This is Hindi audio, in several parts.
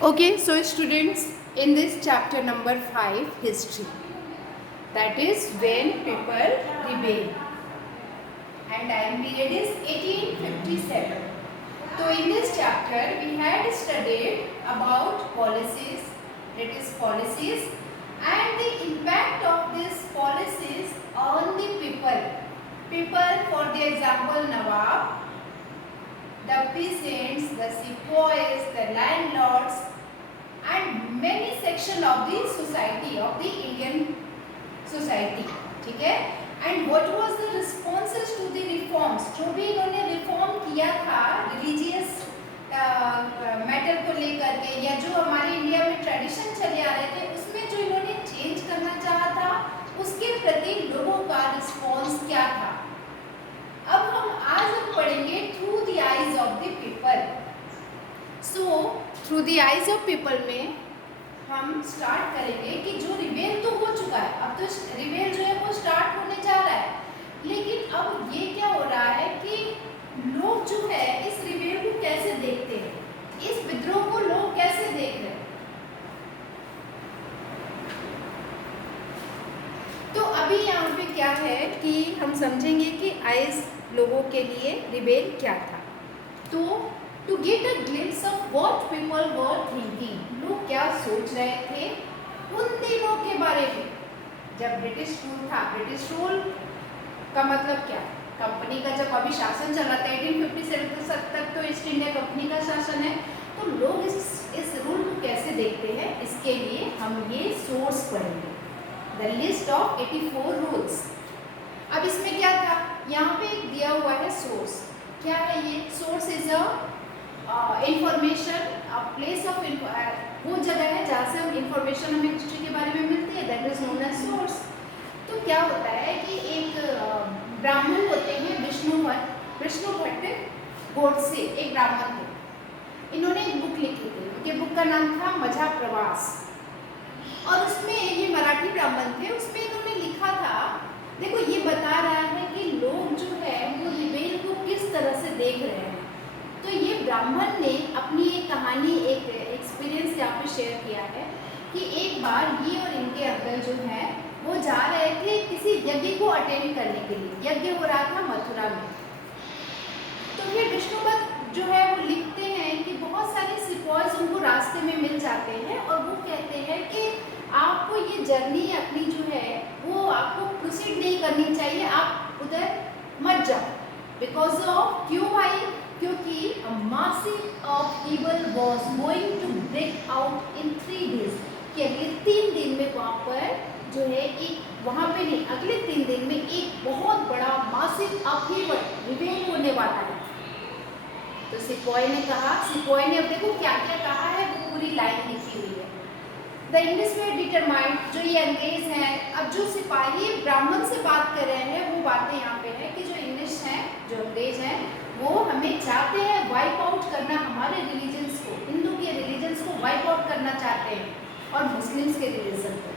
Okay, so students, in this chapter number 5, history, that is when people rebel, and time period is 1857. So in this chapter we had studied about policies, that is policies, and the impact of these policies on the people. People, for the example, Nawab, the peasants, the sepoys, the landlords, and many section of the society, of the Indian society. ठीक है? And what was the responses to the reforms? जो भी इन्होंने रिफॉर्म किया था रिलीजियस मैटर को लेकर के, या जो हमारे इंडिया में ट्रेडिशन चले आ रहे थे उसमें जो इन्होंने चेंज करना चाहा था, उसके प्रति लोगों का रिस्पॉन्स क्या था? अब हम पढ़ेंगे through the eyes of the people. So through the eyes of people में हम स्टार्ट करेंगे कि जो रिवेल तो हो चुका है, अब तो रिवेल जो है वो स्टार्ट होने जा रहा है, लेकिन अब ये क्या हो रहा है कि लोग जो है इस रिवेल को कैसे देखते हैं, इस विद्रोह को लोग कैसे देख रहे हैं. तो अभी यहाँ पे क्या है कि हम समझेंगे कि आइज लोगों के लिए रिवेल क्या था. तो to get a glimpse of what people were thinking, लोग क्या सोच रहे थे उन दिनों के बारे में जब ब्रिटिश रूल था. ब्रिटिश रूल का मतलब क्या? कंपनी का जब अभी शासन चल रहा था 1857 तक तो ईस्ट इंडिया कंपनी का शासन है. तो लोग इस रूल को कैसे देखते हैं, इसके लिए हम ये सोर्स पढ़ेंगे, द लिस्ट ऑफ 84 रूल्स. अब इसमें क्या था, यहाँ पे एक दिया हुआ है सोर्स. क्या है ये? Source is a information, place of, वो जगह है जहाँ से हम इंफॉर्मेशन हमें हिस्ट्री के बारे में मिलती है, that is known as source. तो क्या होता है कि एक ब्राह्मण होते हैं विष्णु भट्ट गोडसे, एक ब्राह्मण थे. इन्होंने एक बुक लिखी थी, उनके बुक का नाम था मझा प्रवास, और उसमें ये मराठी ब्राह्मण थे. उसमें इन्होंने लिखा था, देखो ये बता रहा है कि लोग जो है वो रिवेल को किस तरह से देख रहे हैं. तो ये ब्राह्मण ने अपनी एक कहानी, एक एक्सपीरियंस यहाँ पे शेयर किया है कि एक बार ये और इनके अंकल जो है वो जा रहे थे किसी यज्ञ को अटेंड करने के लिए. यज्ञ हो रहा था मथुरा में. तो फिर विष्णु भट्ट जो है वो लिखते हैं कि बहुत सारे सिपॉयज उनको रास्ते में मिल जाते हैं और वो कहते हैं कि आपको ये जर्नी अपनी जो है वो आपको प्रोसीड नहीं करनी चाहिए, आप उधर मत जाओ. बिकॉज ऑफ, क्यों भाई? क्योंकि a massive of evil was going to break out in 3 days, कि अगले 3 दिन में वहाँ पर जो है एक, वहाँ पे नहीं, अगले 3 दिन में एक बहुत बड़ा massive upheaval रिवेल होने वाला है. तो सिपॉय ने कहा, सिपॉय ने अब देखो क्या क्या कहा है, वो पूरी लाइन लिखी हुई है. द इंग्लिश में डिटरमाइंड, जो ये अंग्रेज हैं, अब जो सिपाही ब्राह्मण से बात कर रहे हैं वो बातें यहाँ पे है कि जो इंग्लिश हैं, जो अंग्रेज हैं, वो हमें चाहते हैं वाइप आउट करना, हमारे रिलीजन्स को, हिंदू के रिलीजन्स को वाइप आउट करना चाहते हैं और मुस्लिम्स के रिलीजन को.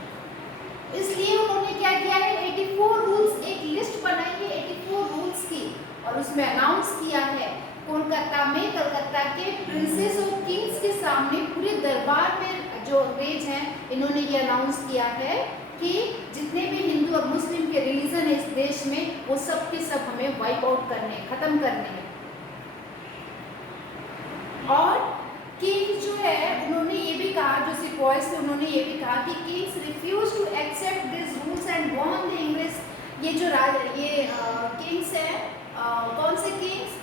इसलिए उन्होंने क्या किया है, 84 रूल्स, एक लिस्ट बनाई है 84 रूल्स की, और उसमें अनाउंस किया है कोलकाता में, कलकत्ता के प्रिंसेस और किंग्स के सामने, पूरे दरबार में जो अंग्रेज हैं इन्होंने ये अनाउंस किया है कि जितने भी हिंदू और मुस्लिम के रिलीजन है इस देश में, वो सब के सब हमें वाइप आउट करने, खत्म करने हैं. और किंग्स जो है उन्होंने ये भी कहा, जो सिपॉयज थे उन्होंने ये भी कहा कि kings refuse to accept this rules and warn the English. ये जो किंग्स हैं, कौन से kings?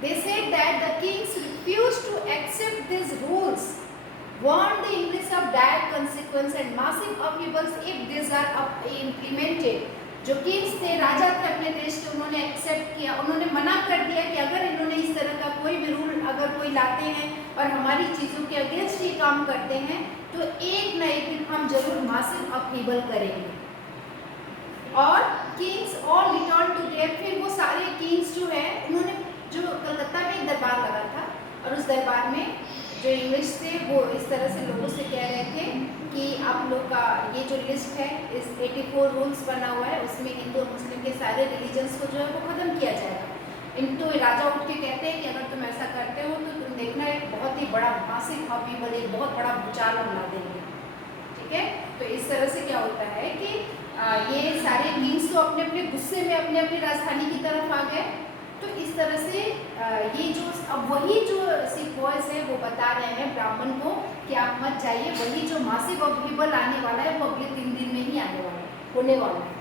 They said that the kings refuse to accept this rules, warned the English of dire consequence and massive upheavals if these are implemented. जो किंग्स थे, राजा थे अपने देश के, उन्होंने एक्सेप्ट किया, उन्होंने मना कर दिया कि अगर इन्होंने इस तरह का कोई भी रूल अगर कोई लाते हैं और हमारी चीज़ों के अगेंस्ट ये काम करते हैं तो एक न एक दिन हम जरूर मासिव अपहीवल करेंगे. और kings all return to their, फिर वो सारे किंग्स जो है उन्होंने, जो कलकत्ता में एक दरबार लगा था और उस दरबार में जो इंग्लिश थे वो इस तरह से लोगों से कह रहे थे कि आप लोग का ये जो लिस्ट है, इस 84 रूल्स बना हुआ है, उसमें हिंदू और मुस्लिम के सारे रिलीजन्स को जो है वो ख़त्म किया जाएगा. तो राजा उठ के कहते हैं कि अगर तुम ऐसा करते हो तो तुम देखना एक बहुत ही बड़ा मासिव अपहीवल, एक बहुत बड़ा भूचाल हम ला देंगे। ठीक है, तो इस तरह से क्या होता है कि ये सारे किंग्स तो अपने अपने गुस्से में अपने अपनी राजधानी की तरफ आ गए। तो इस तरह से ये जो अब वही जो सिख बॉयज है वो बता रहे हैं ब्राह्मण को कि आप मत जाइए, वही जो मासिव अपहीवल आने वाला है वो अगले 3 दिन में ही आने वाला है, होने वाला है।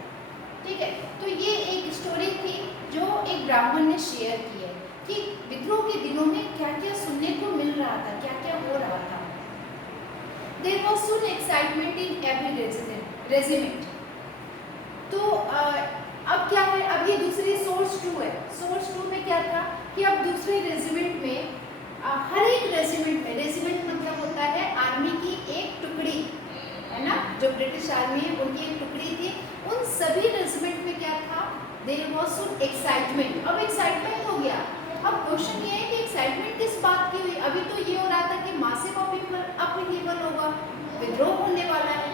ठीक है, तो ये एक स्टोरी थी जो एक ब्राह्मण ने शेयर की है कि विद्रोह के दिनों में क्या क्या सुनने को मिल रहा था, क्या क्या हो रहा था। There was soon excitement in every regiment. तो अब क्या है, अब ये दूसरी सोर्स 2 है। सोर्स 2 में क्या था कि अब दूसरे रेजिमेंट में हर एक रेजिमेंट में, रेजिमेंट मतलब होता है आर्मी की एक टुकड़ी, है ना, जो ब्रिटिश आर्मी है उनकी एक टुकड़ी थी। उन सभी रेजिमेंट में क्या था, देयर वाज सम एक्साइटमेंट। अब एक्साइटमेंट हो गया। अब क्वेश्चन ये है कि एक्साइटमेंट किस बात की हुई? अभी तो ये हो रहा था कि मासिव अपहीवल होगा, विद्रोह होने वाला है।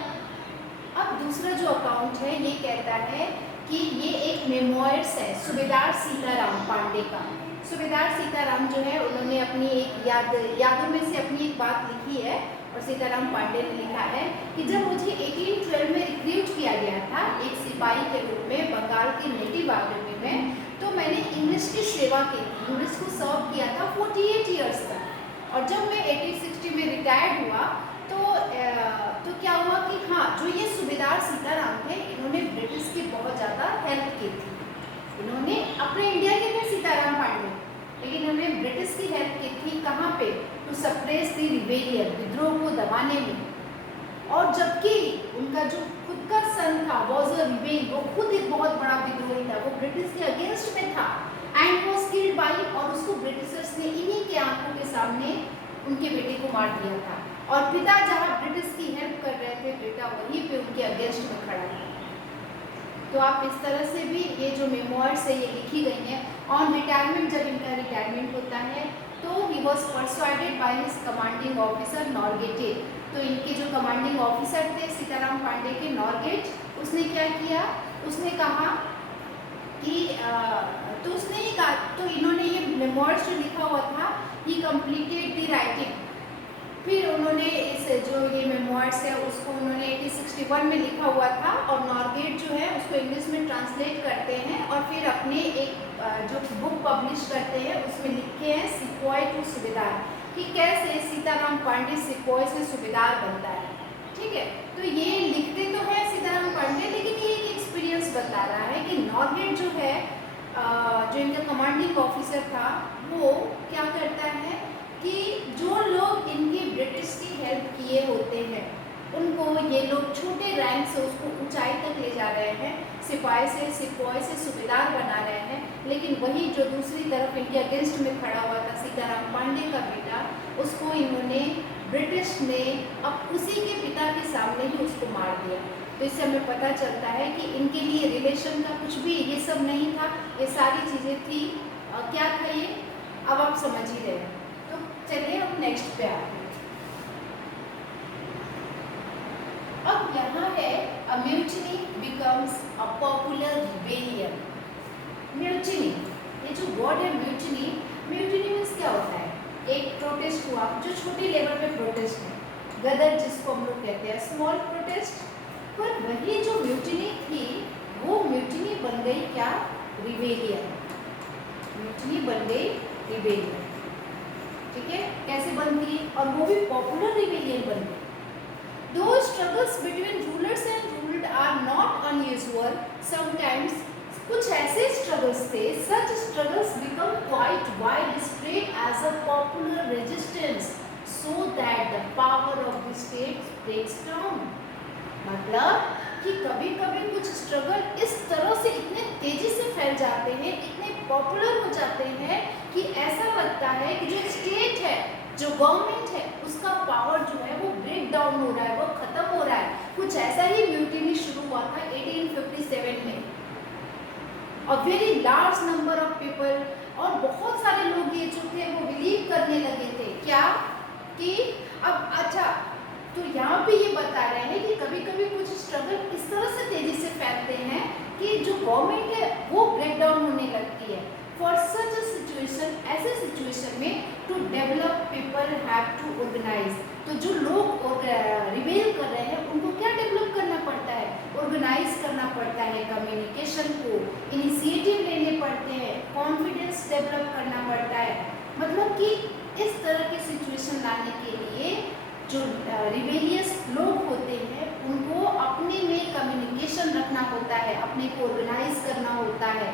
अब दूसरा जो अकाउंट है ये कहता है कि ये एक मेमोयर्स है सूबेदार सीताराम पांडे का। सूबेदार सीताराम जो है उन्होंने अपनी एक यादों में से अपनी एक बात लिखी है, और सीताराम पांडे ने लिखा है कि जब मुझे 1812 में रिक्रूट किया गया था एक सिपाही के रूप में बंगाल के नेटिव आर्मी में, तो मैंने इंग्लिश की सेवा की थी, इंग्लिश को सर्व किया था 48 ईयर्स तक। और जब मैं 1860 में रिटायर्ड हुआ तो क्या हुआ कि हाँ, जो ये सूबेदार सीताराम थे इन्होंने ब्रिटिश की बहुत ज़्यादा हेल्प की थी। इन्होंने अपने इंडिया के थे सीताराम पांडे, लेकिन इन्होंने ब्रिटिश की हेल्प की थी कहाँ पे, टू सप्रेस द रिबेलियन, विद्रोह को दबाने में। और जबकि उनका जो खुद का सन था वॉज अ रिबेल, वो खुद एक बहुत बड़ा विद्रोही था, वो ब्रिटिश के अगेंस्ट में था, एंड वॉज किल्ड बाई, और उसको ब्रिटिशर्स ने इन्हीं के आंखों के सामने उनके बेटे को मार दिया था। और पिता जहाँ ब्रिटिश की हेल्प कर रहे थे, बेटा वहीं पे उनके अगेंस्ट में खड़ा था। तो आप इस तरह से भी ये जो मेमोयर्स है ये लिखी गई हैं। ऑन रिटायरमेंट, जब इनका रिटायरमेंट होता है तो he was persuaded by his commanding officer नॉरगेटे। तो इनके जो कमांडिंग ऑफिसर थे सीताराम पांडे के, नॉरगेट, उसने क्या किया, उसने कहा कि तो इन्होंने ये मेमोयर्स जो लिखा हुआ था, ही कंप्लीटेड द राइटिंग। फिर उन्होंने इस जो ये मेमोयर्स है उसको उन्होंने 1861 में लिखा हुआ था, और नॉरगेट जो है उसको इंग्लिश में ट्रांसलेट करते हैं और फिर अपने एक जो बुक पब्लिश करते हैं उसमें लिखे हैं सिपॉय टू सूबेदार, कि कैसे सीताराम पांडे सिपॉय से सूबेदार बनता है। ठीक है, तो ये लिखते तो हैं सीताराम पांडे, लेकिन ये एक एक्सपीरियंस बता रहा है कि नॉरगेट जो है जो इनका कमांडिंग ऑफिसर था, वो क्या करता है कि जो लोग इनकी ब्रिटिश की हेल्प किए होते हैं उनको ये लोग छोटे रैंक से उसको ऊंचाई तक ले जा रहे हैं, सिपाही से सिपॉय से सूबेदार बना रहे हैं। लेकिन वही जो दूसरी तरफ इनके अगेंस्ट में खड़ा हुआ था सीताराम पांडे का बेटा, उसको इन्होंने ब्रिटिश ने अब उसी के पिता के सामने ही उसको मार दिया। तो इससे हमें पता चलता है कि इनके लिए रिलेशन का कुछ भी ये सब नहीं था, ये सारी चीज़ें थी। क्या था ये, अब आप समझ ही रहे हैं। तो चलिए हम नेक्स्ट पे आते हैं। अब यहाँ है a mutiny becomes a popular rebellion. Mutiny, ये जो वर्ड है म्यूटिनी, म्यूटिनी मीन्स क्या होता है, एक प्रोटेस्ट हुआ जो छोटी लेवल पे प्रोटेस्ट है, गदर जिसको हम लोग कहते हैं, स्मॉल प्रोटेस्ट। पर वही जो म्यूटिनी थी वो म्यूटिनी बन गई क्या, रिबेलियन। म्यूटिनी बन गई रिबेलियन। ठीक है, कैसे बन गई, और वो भी पॉपुलर रिबेलियन बन गई। Though struggles between rulers and ruled are not unusual, sometimes कुछ ऐसे struggles थे, such struggles become quite widespread as a popular resistance, so that the power of the state breaks down. मतलब कि कभी कभी कुछ स्ट्रगल इस तरह से इतने तेजी से फैल जाते हैं, इतने पॉपुलर हो जाते हैं कि ऐसा लगता है कि जो स्टेट है, जो गवर्नमेंट है, उसका पावर जो है वो ब्रेक डाउन हो रहा है, वो खत्म हो रहा है। कुछ ऐसा ही म्यूटिनी शुरू हुआ था 1857 में। और very large number of people, और बहुत सारे लोग ये जो थे वो बिलीव करने लगे थे क्या, कि अब अच्छा, तो यहाँ पे ये बता रहे हैं कि कभी कभी कुछ स्ट्रगल इस तरह से तेजी से फैलते हैं कि जो गवर्नमेंट है वो ब्रेक डाउन होने लगती है। फॉर सच अ सिचुएशन, ऐसे सिचुएशन में to develop people have to organise. तो जो लोग रिवेल कर रहे हैं उनको क्या डेवलप करना पड़ता है, ऑर्गेनाइज करना पड़ता है कम्युनिकेशन को, इनिशिएटिव लेने पड़ते हैं, कॉन्फिडेंस डेवलप करना पड़ता है। मतलब कि इस तरह की सिचुएशन लाने के लिए जो रिबेलियस लोग होते हैं उनको अपने में कम्युनिकेशन रखना होता है, अपने को ऑर्गेनाइज करना होता है,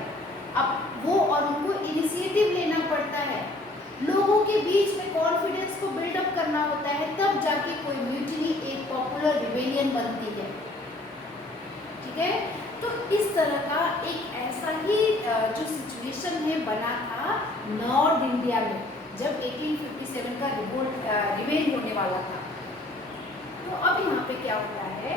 अब वो और उनको इनिशिएटिव लेना पड़ता है, लोगों के बीच में कॉन्फिडेंस को बिल्डअप करना होता है, तब जाके कोई म्यूटिनी एक पॉपुलर रिबेलियन बनती है। ठीक है, तो इस तरह का एक ऐसा ही जो सिचुएशन है बना था नॉर्थ इंडिया में जब 1857 का रिवेल होने वाला था। तो अब यहाँ पे क्या होता है